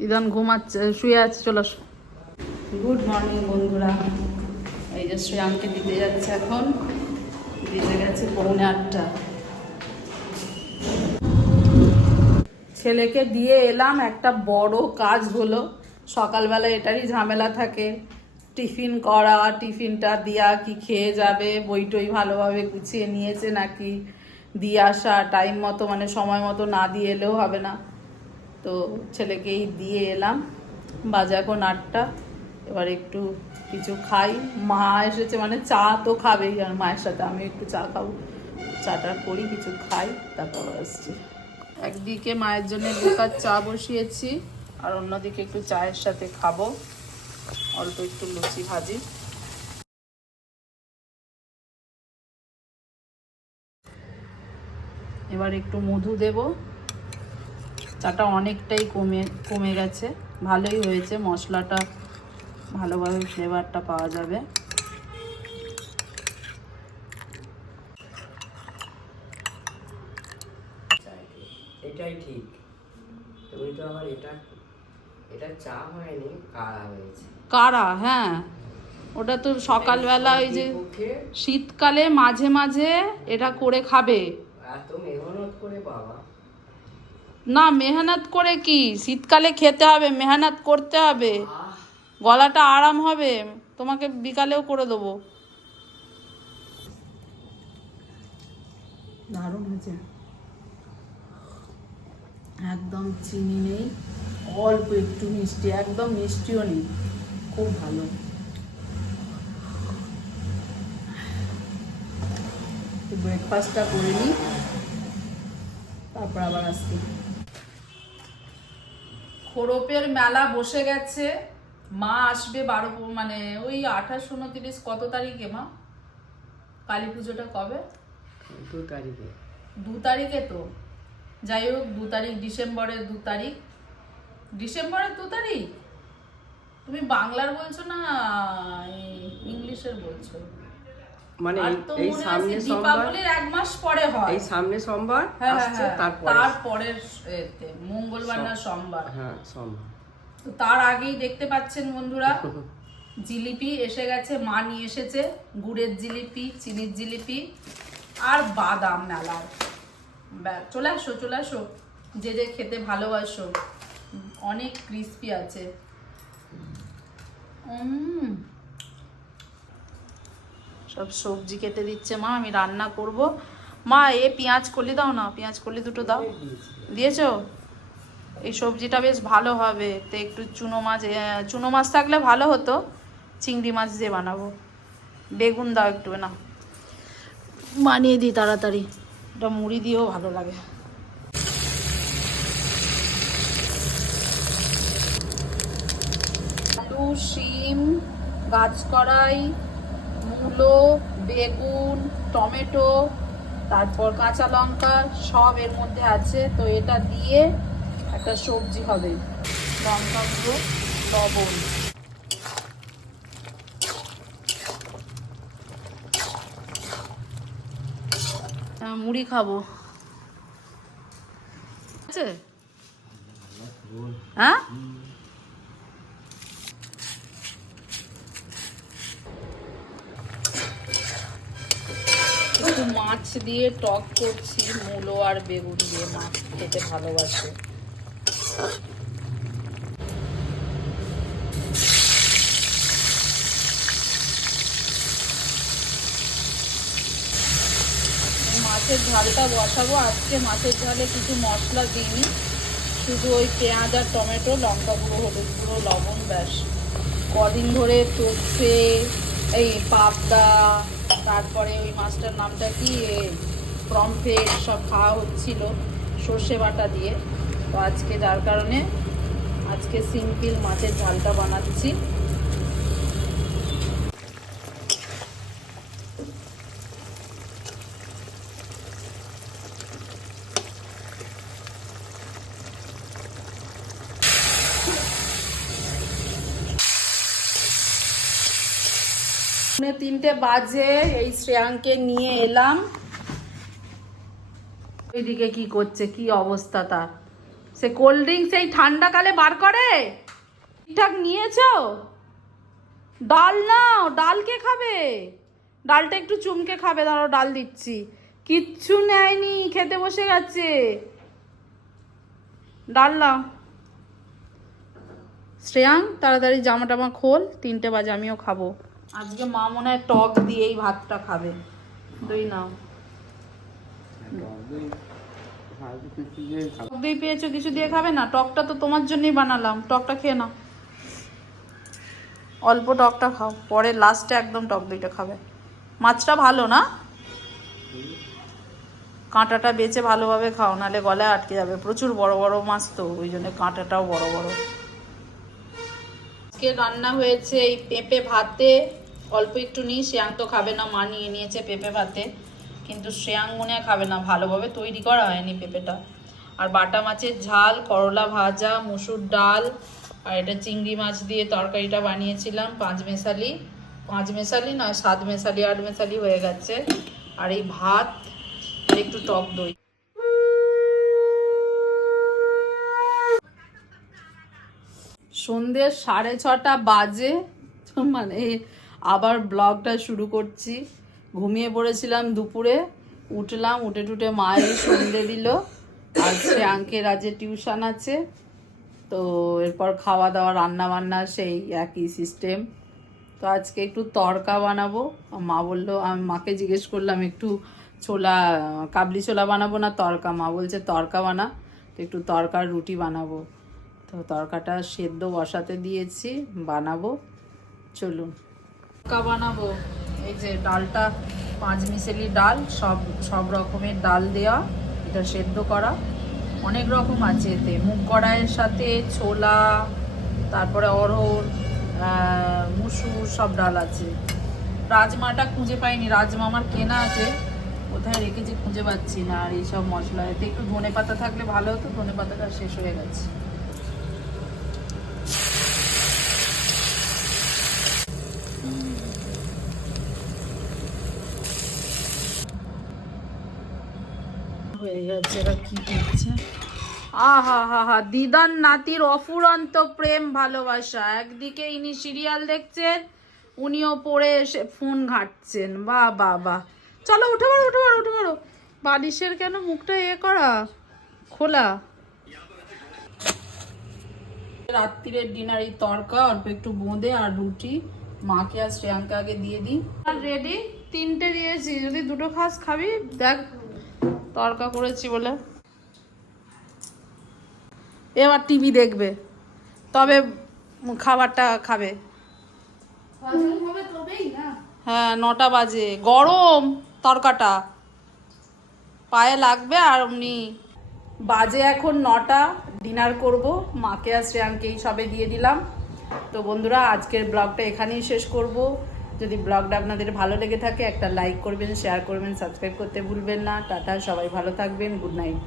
দিদান ঘুমাচ্ছে, শুয়ে আছে, চলো গুড মর্নিং বন্ধুরা। এই যে শ্রেয়াংকে দিতে যাচ্ছে এখন। দিতে গেছে পৌনে আটটা। ছেলেকে দিয়ে এলাম একটা বড় কাজ হলো, সকালবেলা এটারই ঝামেলা থাকে। টিফিন করা, টিফিনটা দিয়া কি খেয়ে যাবে, বই টই ভালোভাবে গুছিয়ে নিয়েছে নাকি? দিয়ে আসা টাইম মতো মানে সময় মতো না দিয়ে এলেও হবে না। তো ছেলেকেই দিয়ে এলাম। বাজে এখন আটটা। এবার একটু কিছু খাই। মা এসেছে মানে চা তো খাবেই, আর মায়ের সাথে আমি একটু চা খাব। চাটা করি, কিছু খাই, তারপর আসছি। একদিকে মায়ের জন্য দু কাপ চা বসিয়েছি, আর অন্যদিকে একটু চায়ের সাথে খাব। অল্প একটু লুচি ভাজি। এবার একটু মধু দেব। চাটা অনেকটাই কমে কমে গেছে। ভালোই হয়েছে মশলাটা ভালোভাবে ফ্লেভারটা পাওয়া যাবে। এটাই ঠিক তুমি তো আবার এটা এটা চা হয়নি কাড়া হয়েছে? কারা? হ্যাঁ। ওটা তো সকালবেলা ওই যে শীতকালে মাঝে মাঝে এটা করে খাবে। এত মেহনত করে বাবা। না, মেহনত করে কি? শীতকালে খেতে হবে, মেহনত করতে হবে। গলাটা আরাম হবে, তোমাকে বিকালেও করে দেবো। দারুণ হয়েছে। একদম চিনি নেই, অল্প একটু মিষ্টি, একদম মিষ্টিও নেই, খুব ভালো। ব্রেকফাস্টটা করে নিই, তারপর আবার আসছি। খোরপের মেলা বসে গেছে। মা আসবে বারো মানে ওই আঠাশ উনত্রিশ কত তারিখে মা? কালী পুজোটা কবে? দু তারিখে। দু তারিখে তো। যাই হোক দু তারিখ ডিসেম্বরের দু তারিখ। ডিসেম্বরের দু তারিখ? তুমি বাংলার বলছো না ইংলিশের বলছো? মানে এই- মনে সামনে দীপাবলির এক মাস পরে হয়। এই সামনে সোমবার হ্যাঁ হ্যাঁ আসছে হ্যাঁ তারপরে তারপরের মঙ্গলবার না সোমবার। হ্যাঁ সোমবার। তো তার আগেই দেখতে পাচ্ছেন বন্ধুরা জিলিপি এসে গেছে মা নিয়ে এসেছে গুড়ের জিলিপি চিনির জিলিপি আর বাদাম মেলার চলে আসো চলে আসো যে যে খেতে ভালোবাসো। অনেক ক্রিস্পি আছে। উম। সব সবজি কেটে দিচ্ছে মা, আমি রান্না করব। মা, এ পেঁয়াজ কলি দাও না, পেঁয়াজ কলি দুটো দাও। দিয়েছ? এই সবজিটা বেশ ভালো হবে। তো একটু চুনো মাছ চুনো মাছ থাকলে ভালো হতো। চিংড়ি মাছ দিয়ে বানাবো। বেগুন দাও একটু, না। বানিয়ে দিই তাড়াতাড়ি। এটা মুড়ি দিয়েও ভালো লাগে। আলু, শিম গাছকড়াই মূলো বেগুন টমেটো তারপর কাঁচা লঙ্কা সব এর মধ্যে আছে। তো এটা দিয়ে একটা সবজি হবে। লঙ্কা গুঁড়ো লবণ। মুড়ি খাব। আছে? হ্যাঁ একটু মাছ দিয়ে টক করছি, মূলো আর বেগুন দিয়ে মাছ খেতে ভালোবাসে। মাছের ঝালটা বসাবো। আজকে মাছের ঝালে কিছু মশলা দিইনি। শুধু ওই পেঁয়াজ আর টমেটো, লঙ্কা গুঁড়ো, হলুদ গুঁড়ো, লবণ, ব্যাস। কদিন ধরে তোপসে এই পাবদা তারপরে ওই মাছটার নামটা কি? প্রমফেট সব খাওয়া হচ্ছিল সর্ষে বাটা দিয়ে। তো আজকে যার কারণে আজকে সিম্পল মাছের ঝালটা বানাচ্ছি। পৌনে তিনটে বাজে, এই শ্রেয়াংকে নিয়ে এলাম। ওইদিকে কি করছে, কি অবস্থা তার? সে কোল্ড ড্রিঙ্কস এই ঠান্ডাকালে বার করে? ঠিকঠাক নিয়েছো? ডাল নাও, ডাল কে খাবে? ডালটা একটু চুমকে খাবে, ধরো ডাল দিচ্ছি। কিচ্ছু নেয়নি, খেতে বসে গেছে। ডাল নাও। শ্রেয়াং, তাড়াতাড়ি জামা টামা খোল, তিনটে বাজে, আমিও খাব। আজকে মা মনে হয় টক দিয়েই ভাতটা খাবে। দই নাও। টক দই পেয়েছ কিছু দিয়ে খাবে না? টকটা তো তোমার জন্যই বানালাম। টকটা খেয়ে নাও। অল্প টকটা খাও, পরে লাস্টে একদম টক দইটা খাবে। মাছটা ভালো না? কাঁটাটা বেছে ভালোভাবে খাও নাহলে গলায় আটকে যাবে। প্রচুর বড় বড় মাছ তো, ওই জন্য কাঁটাটাও বড় বড়। আজকে রান্না হয়েছে এই পেঁপে ভাতে। অল্প একটু নিই, শ্রেয়াং তো খাবে না, মা নিয়ে নিয়েছে পেঁপে ভাতে, কিন্তু শ্রেয়াং মনে খাবে না, ভালোভাবে তৈরি করা হয়নি পেঁপেটা। আর বাটা মাছের ঝাল, করলা ভাজা, মুসুর ডাল, আর এটা চিংড়ি মাছ দিয়ে তরকারিটা বানিয়েছিলাম, পাঁচ মেশালি। পাঁচ মেশালি নয়, সাত মেশালি, আট মেশালি হয়ে গেছে। আর এই ভাত, একটু টক দই। সন্ধ্যে সাড়ে ছটা বাজে মানে আবার ব্লগটা শুরু করছি। ঘুমিয়ে পড়েছিলাম দুপুরে। উঠলাম, উঠে টুটে মায়ের সন্ধে দিল। আর শ্রেয়াঙ্কের আজকে টিউশন আছে। তো এরপর খাওয়া দাওয়া রান্না বান্না সেই একই সিস্টেম তো আজকে একটু তড়কা বানাবো। মা বলল, আমি মাকে জিজ্ঞেস করলাম, একটু ছোলা, কাবলি ছোলা বানাবো না তড়কা মা বলছে তড়কা বানা। তো একটু তড়কার রুটি বানাবো। তো তড়কাটা সেদ্ধ বসাতে দিয়েছি, বানাবো। চলুন। তড়কা বানাবো। এই যে ডালটা, পাঁচ মিশেলি ডাল, সব সব রকমের ডাল দেওয়া এটা সেদ্ধ করা। অনেক রকম আছে এতে। মুগ কড়াইয়ের সাথে ছোলা, তারপরে অরহর মুসুর, সব ডাল আছে। রাজমাটা খুঁজে পাইনি। রাজমা আমার কেনা আছে। কোথায় রেখেছি খুঁজে পাচ্ছি না। আর এইসব মশলা। এতে একটু ধনে পাতা থাকলে ভালো হতো ধনে পাতাটা শেষ হয়ে গেছে। হয়ে গেছে এবার কি করছে? আহা হা হা দিদার নাতির অফুরন্ত প্রেম ভালোবাসা। একদিকে ইনি সিরিয়াল দেখছেন উনিও পড়ে এসে ফোন ঘাঁটছেন। বাহ বাহ বাহ। চলো উঠে পড়ো উঠে পড়ো উঠে পড়ো। বালিশের কেন মুখটা এ করা? খোলা। রাত্রিরের ডিনার এই তরকা অল্প একটু বোঁদে আর রুটি। মাকে আর শ্রেয়াঙ্কে আগে দিয়ে দিই। আর রেডি? তিনটে দিয়েছি। যদি দুটো খাস খাবি দেখ তরকা করেছি বলে। এবার টিভি দেখবে, তবে খাবারটা খাবে। হ্যাঁ নটা বাজে, গরম তরকাটা। পায়ে লাগবে আর এমনি বাজে এখন নটা, ডিনার করব, মাকে আর শ্রেয়াঙ্কেই সবে দিয়ে দিলাম। তো বন্ধুরা, আজকের ব্লগটা এখানেই শেষ করব। যদি ব্লগটা আপনাদের ভালো লেগে থাকে একটা লাইক করবেন শেয়ার করবেন সাবস্ক্রাইব করতে ভুলবেন না। টাটা, সবাই ভালো থাকবেন গুড নাইট